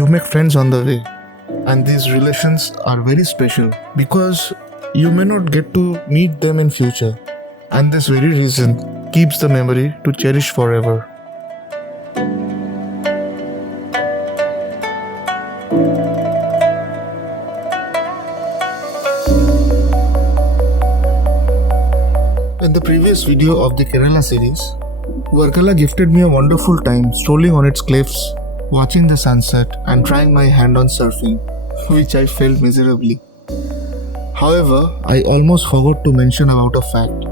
you make friends on the way. And these relations are very special because you may not get to meet them in future. And this very reason keeps the memory to cherish forever. In the previous video of the Kerala series, Varkala gifted me a wonderful time strolling on its cliffs, watching the sunset and trying my hand on surfing, which I failed miserably. However, I almost forgot to mention about a fact,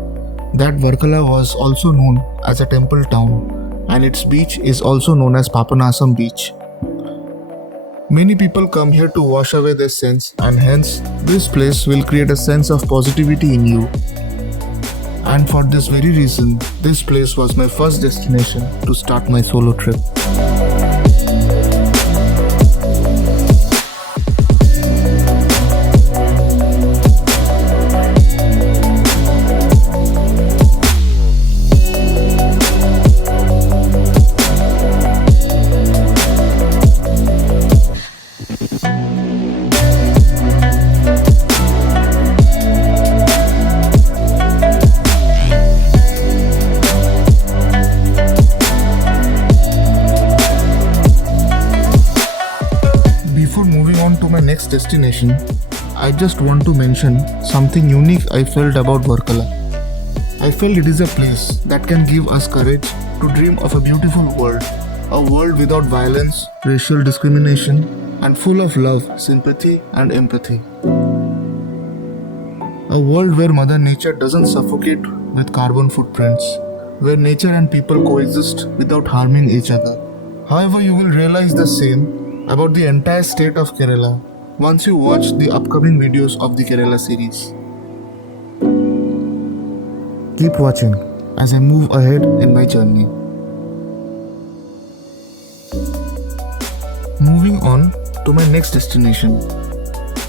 that Varkala was also known as a temple town and its beach is also known as Papanasam Beach. Many people come here to wash away their sins and hence this place will create a sense of positivity in you. And for this very reason, this place was my first destination to start my solo trip. Next destination, I just want to mention something unique I felt about Varkala. I felt it is a place that can give us courage to dream of a beautiful world, a world without violence, racial discrimination, and full of love, sympathy, and empathy. A world where Mother Nature doesn't suffocate with carbon footprints, where nature and people coexist without harming each other. However, you will realize the same about the entire state of Kerala once you watch the upcoming videos of the Kerala series. Keep watching as I move ahead in my journey. Moving on to my next destination.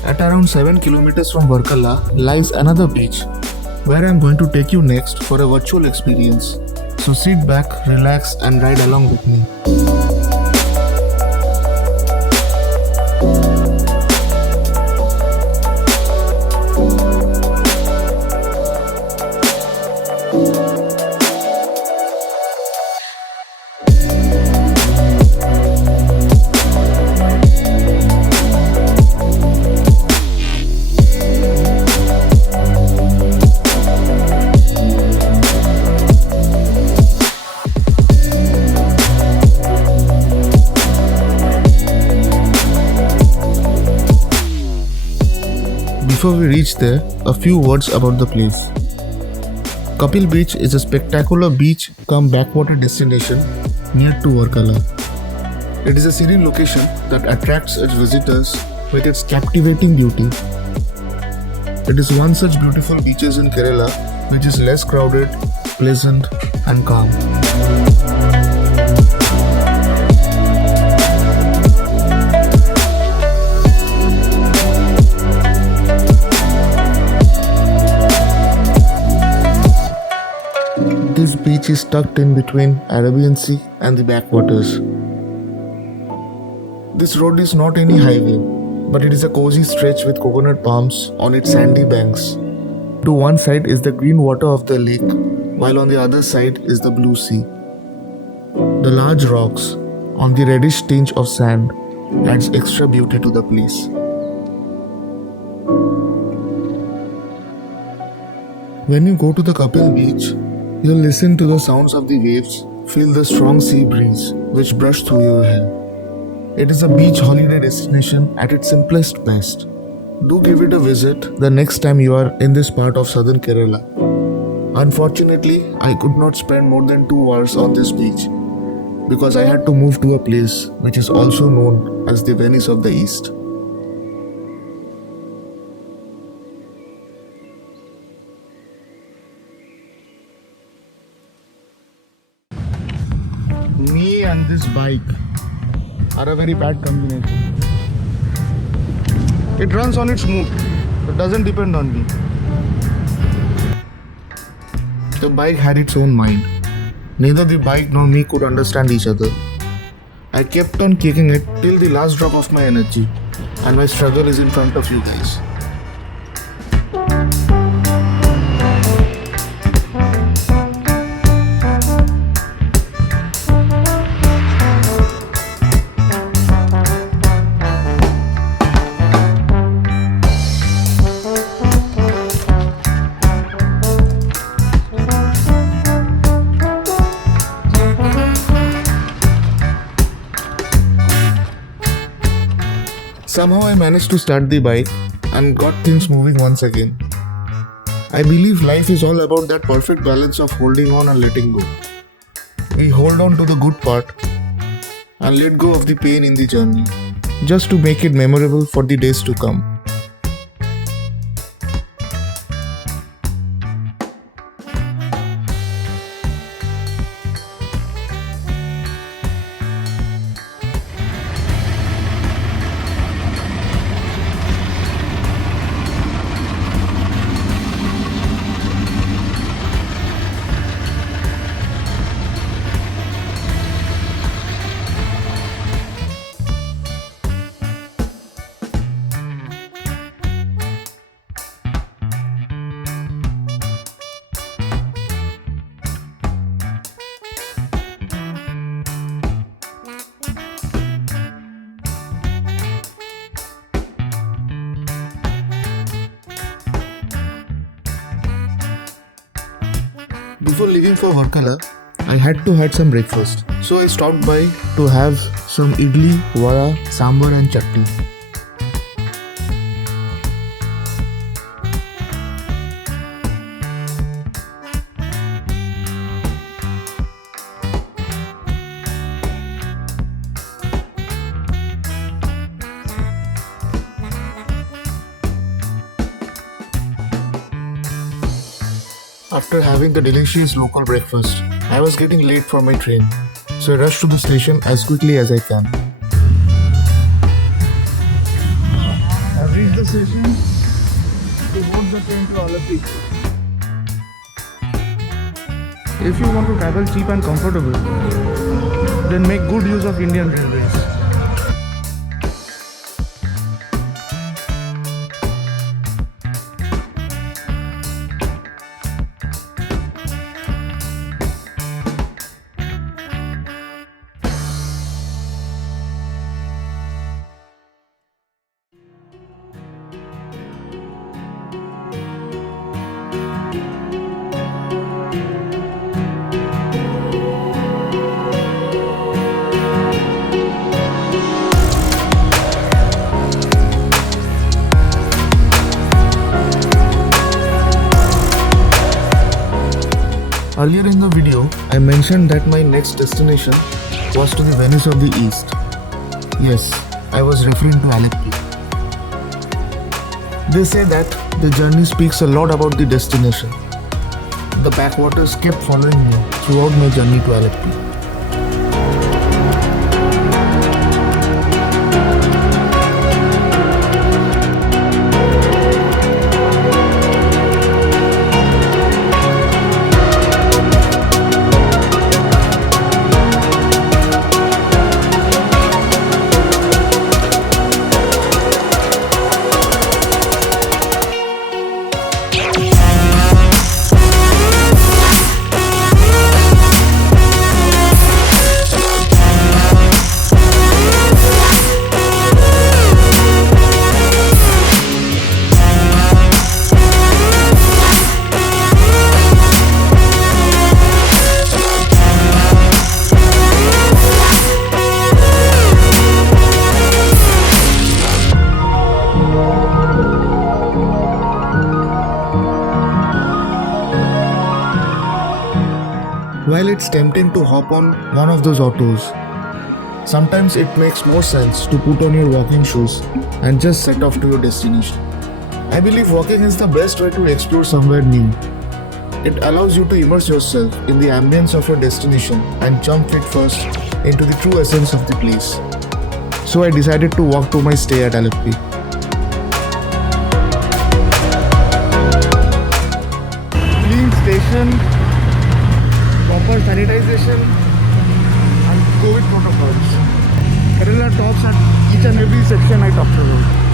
At around 7 kilometers from Varkala lies another beach where I am going to take you next for a virtual experience. So sit back, relax and ride along with me. Before we reach there, a few words about the place. Kappil Beach is a spectacular beach cum backwater destination near to Varkala. It is a serene location that attracts its visitors with its captivating beauty. It is one such beautiful beaches in Kerala which is less crowded, pleasant and calm. This beach is tucked in between Arabian Sea and the backwaters. This road is not any highway, but it is a cozy stretch with coconut palms on its sandy banks. To one side is the green water of the lake, while on the other side is the blue sea. The large rocks on the reddish tinge of sand adds extra beauty to the place. When you go to the Kappil Beach, you'll listen to the sounds of the waves, feel the strong sea breeze which brush through your hair. It is a beach holiday destination at its simplest best. Do give it a visit the next time you are in this part of southern Kerala. Unfortunately, I could not spend more than 2 hours on this beach because I had to move to a place which is also known as the Venice of the East. Me and this bike are a very bad combination. It runs on its mood. It doesn't depend on me. The bike had its own mind. Neither the bike nor me could understand each other. I kept on kicking it till the last drop of my energy, and my struggle is in front of you guys. Somehow I managed to start the bike and got things moving once again. I believe life is all about that perfect balance of holding on and letting go. We hold on to the good part and let go of the pain in the journey, just to make it memorable for the days to come. Before leaving for Varkala, I had to have some breakfast. So I stopped by to have some idli, vada, sambar and chutney. After having the delicious local breakfast, I was getting late for my train, so I rushed to the station as quickly as I can. I've reached the station to board the train to Alapi. If you want to travel cheap and comfortable, then make good use of Indian Railways. Earlier in the video, I mentioned that my next destination was to the Venice of the East. Yes, I was referring to Aleppo. They say that the journey speaks a lot about the destination. The backwaters kept following me throughout my journey to Aleppo. While it's tempting to hop on one of those autos, sometimes it makes more sense to put on your walking shoes and just set off to your destination. I believe walking is the best way to explore somewhere new. It allows you to immerse yourself in the ambience of your destination and jump feet first into the true essence of the place. So I decided to walk to my stay at Aleppo. Clean station, proper sanitization and COVID protocols. Kerala tops at each and every section I talked about.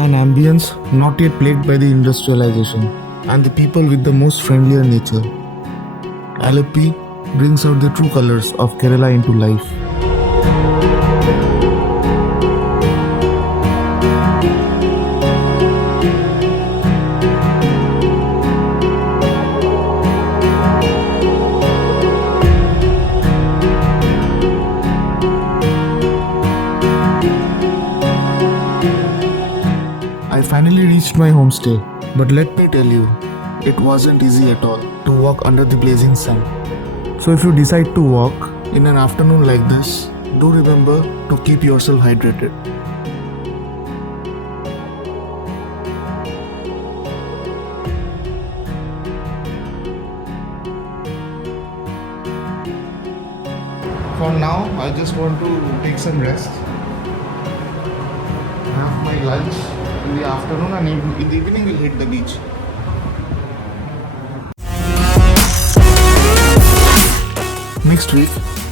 An ambience not yet plagued by the industrialization, and the people with the most friendlier nature. Alleppey brings out the true colors of Kerala into life. I finally reached my homestay, but let me tell you, it wasn't easy at all to walk under the blazing sun. So if you decide to walk in an afternoon like this, do remember to keep yourself hydrated. For now, I just want to take some rest, have my lunch in the afternoon, and in the evening we'll hit the beach. Next week,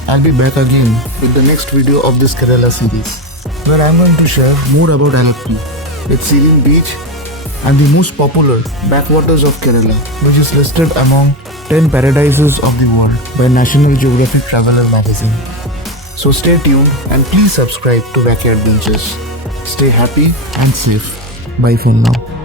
I'll be back again with the next video of this Kerala series, where I'm going to share more about Alleppey, its serene beach, and the most popular backwaters of Kerala, which is listed among 10 paradises of the world by National Geographic Traveler magazine. So stay tuned and please subscribe to Vacay Adventures. Stay happy and safe. Bye for now.